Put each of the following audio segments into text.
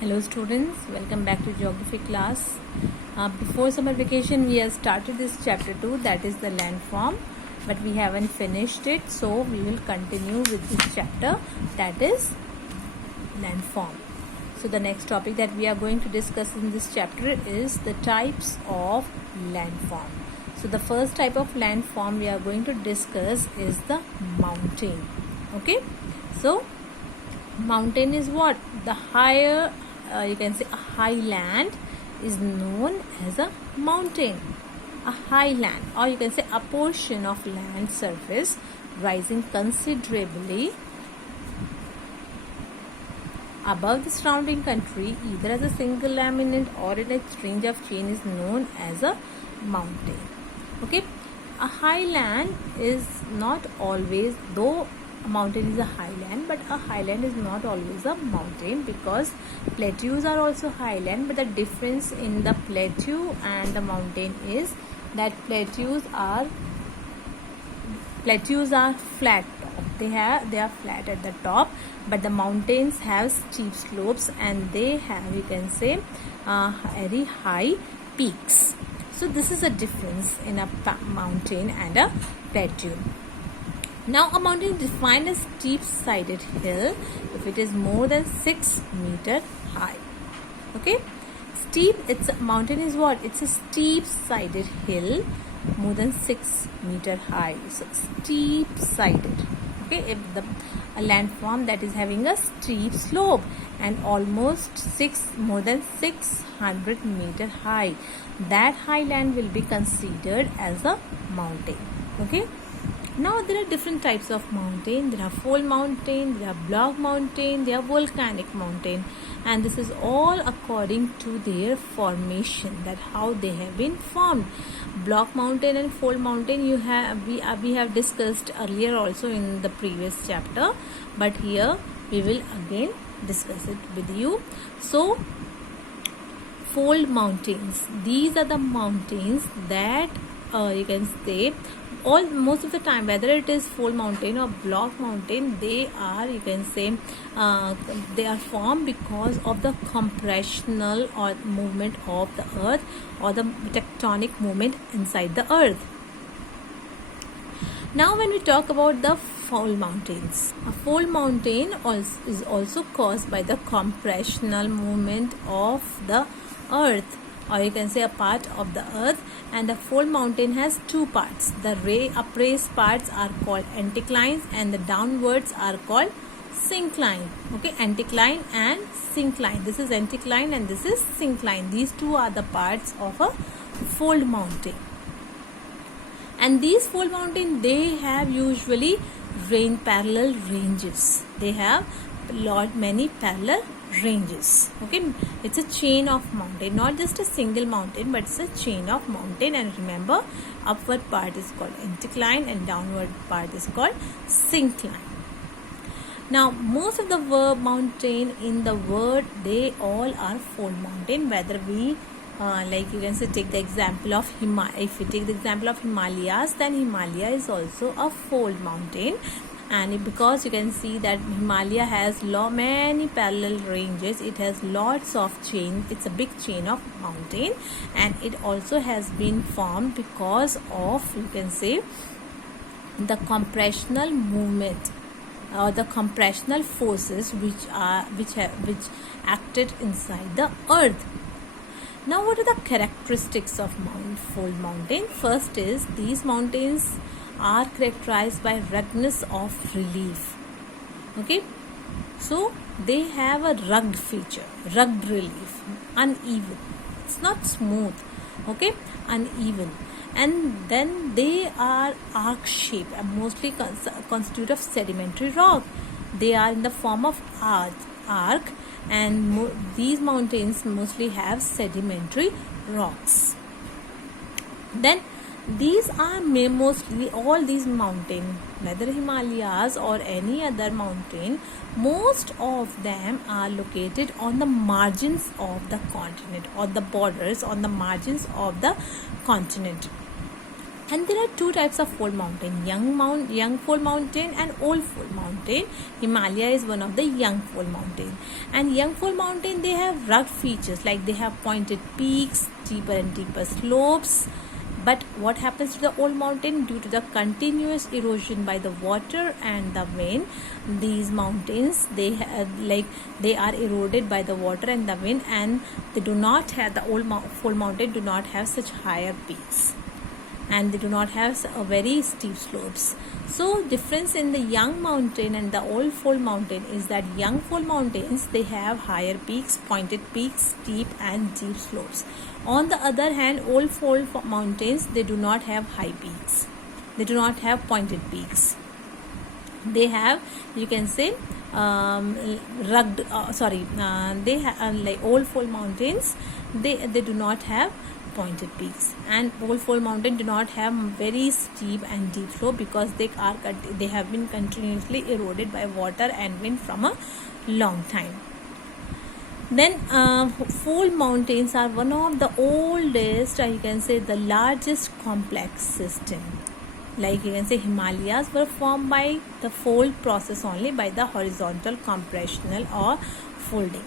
Hello students, welcome back to geography class. Before summer vacation we have started this chapter 2, that is the landform, but we haven't finished it, so we will continue with this chapter, that is landform. So the next topic that we are going to discuss in this chapter is the types of landform. So the first type of landform we are going to discuss is the mountain. Okay, so mountain is what? The higher, you can say a highland is known as a mountain. A highland, or you can say a portion of land surface rising considerably above the surrounding country, either as a single eminence or in a range of chain, is known as a mountain. Okay, a highland is not always, though a mountain is a highland, but a highland is not always a mountain, because plateaus are also highland, but the difference in the plateau and the mountain is that plateaus are flat top. They are flat at the top, but the mountains have steep slopes and they have, you can say, very high peaks. So this is a difference in a mountain and a plateau. Now a mountain is defined as steep-sided hill if it is more than 6 meters high. Okay, mountain is what? It's a steep-sided hill more than 6 meters high. So steep-sided. Okay, if a landform that is having a steep slope and almost more than 600 meters high, that highland will be considered as a mountain. Okay. Now there are different types of mountain. There are fold mountain, there are block mountain, there are volcanic mountain, and this is all according to their formation, that how they have been formed. Block mountain and fold mountain we have discussed earlier also in the previous chapter, but here we will again discuss it with you. So fold mountains, these are the mountains that you can say most of the time, whether it is fold mountain or block mountain, they are, you can say, they are formed because of the compressional or movement of the earth, or the tectonic movement inside the earth. Now when we talk about the fold mountains, a fold mountain is also caused by the compressional movement of the earth, or you can say a part of the earth, and the fold mountain has two parts. The upraised parts are called anticlines and the downwards are called syncline. Okay, anticline and syncline. This is anticline and this is syncline. These two are the parts of a fold mountain. And these fold mountain, they have usually parallel ranges. They have many parallel ranges. Okay, it's a chain of mountain, not just a single mountain, but it's a chain of mountain. And remember, upward part is called anticline and downward part is called syncline. Now most of the mountain in the world, they all are fold mountain, whether we like you can say take the example of if we take the example of Himalayas, then Himalaya is also a fold mountain. And because you can see that Himalaya has many parallel ranges, it has lots of chain. It's a big chain of mountain, and it also has been formed because of, you can say, the compressional movement or the compressional forces which acted inside the earth. Now what are the characteristics of fold mountain? First is, these mountains are characterized by ruggedness of relief. Okay, so they have a rugged feature, rugged relief, uneven. It's not smooth. Okay, uneven. And then they are arc shaped and mostly constitute of sedimentary rock. They are in the form of arc, and these mountains mostly have sedimentary rocks. Then these are mostly, all these mountains, whether Himalayas or any other mountain, most of them are located on the margins of the continent, or the borders on the margins of the continent. And there are two types of fold mountain, young fold mountain and old fold mountain. Himalaya is one of the young fold mountain. And young fold mountain, they have rugged features, like they have pointed peaks, steeper and deeper slopes. But what happens to the old mountain? Due to the continuous erosion by the water and the wind, these mountains, they are eroded by the water and the wind, and they do not have, the old fold mountain do not have such higher peaks, and they do not have a very steep slopes. So difference in the young mountain and the old fold mountain is that young fold mountains, they have higher peaks, pointed peaks, steep and deep slopes. On the other hand, old fold mountains, they do not have high peaks, they do not have pointed peaks. They have, you can say, rugged they have like old fold mountains, they do not have pointed peaks, and old fold mountain do not have very steep and deep slope, because they have been continuously eroded by water and wind from a long time. Then fold mountains are one of the oldest, you can say the largest complex system. Like you can say Himalayas were formed by the fold process only, by the horizontal compressional or folding,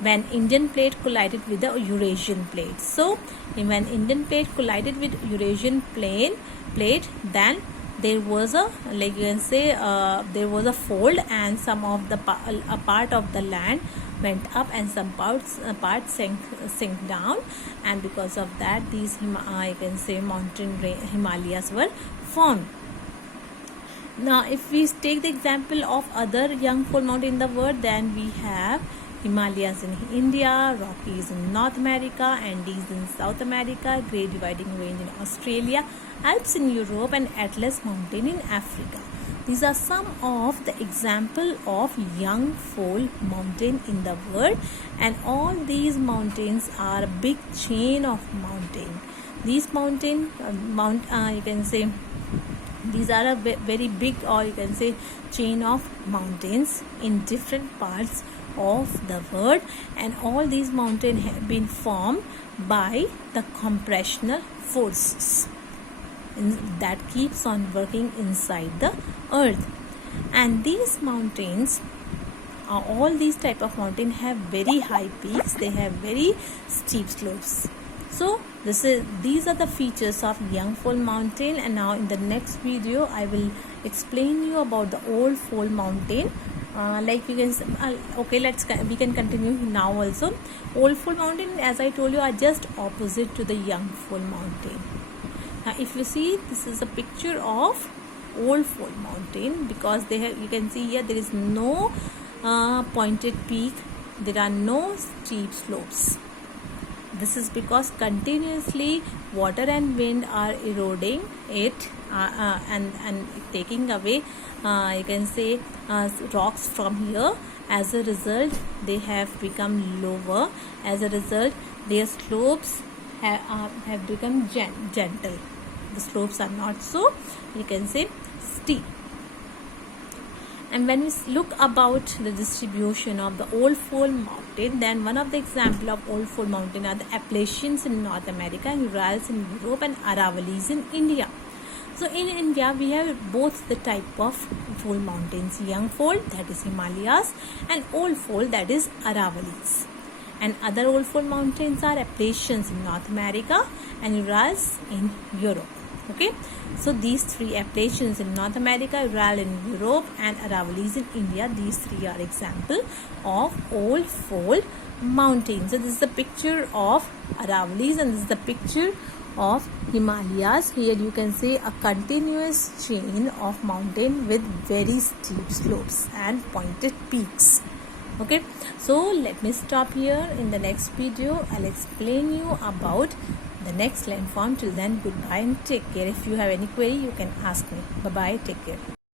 when Indian plate collided with the Eurasian plate. So when Indian plate collided with Eurasian plate, then there was a, like you can say, there was a fold, and some of the a part of the land went up and some parts sank down, and because of that these I can say mountain Himalayas were formed. Now if we take the example of other young fold mountain in the world, then we have Himalayas in India, Rockies in North America, Andes in South America, Great Dividing Range in Australia, Alps in Europe, and Atlas Mountain in Africa. These are some of the example of young fold mountain in the world, and all these mountains are a big chain of mountain. These mountain you can say these are a very big, or you can say chain of mountains in different parts of the world, and all these mountains have been formed by the compressional forces that keeps on working inside the earth. And these mountains, all these type of mountain have very high peaks, they have very steep slopes. So these are the features of young fold mountain. And now in the next video I will explain you about the old fold mountain. Like you can okay, we can continue now also. Old fold mountain, as I told you, are just opposite to the young fold mountain. Now if you see, this is a picture of old fold mountain, because they have, you can see here, there is no pointed peak, there are no steep slopes. This is because continuously water and wind are eroding it and taking away you can say rocks from here. As a result, they have become lower. As a result, their slopes have become gentle. The slopes are not so, you can say, steep. And when we look about the distribution of the old fold mountain, then one of the example of old fold mountain are the Appalachians in North America, Urals in Europe, and Aravallis in India. So in India, we have both the type of fold mountains, young fold, that is Himalayas, and old fold, that is Aravallis. And other old fold mountains are Appalachians in North America and Urals in Europe. Okay, so these three, Appalachians in North America, Ural in Europe, and Aravallis in India, these three are example of old fold mountains. So this is the picture of Aravallis, and this is the picture of Himalayas. Here you can see a continuous chain of mountain with very steep slopes and pointed peaks. Okay, so let me stop here. In the next video I'll explain you about the next landform. Till then, goodbye and take care. If you have any query, you can ask me. Bye bye, take care.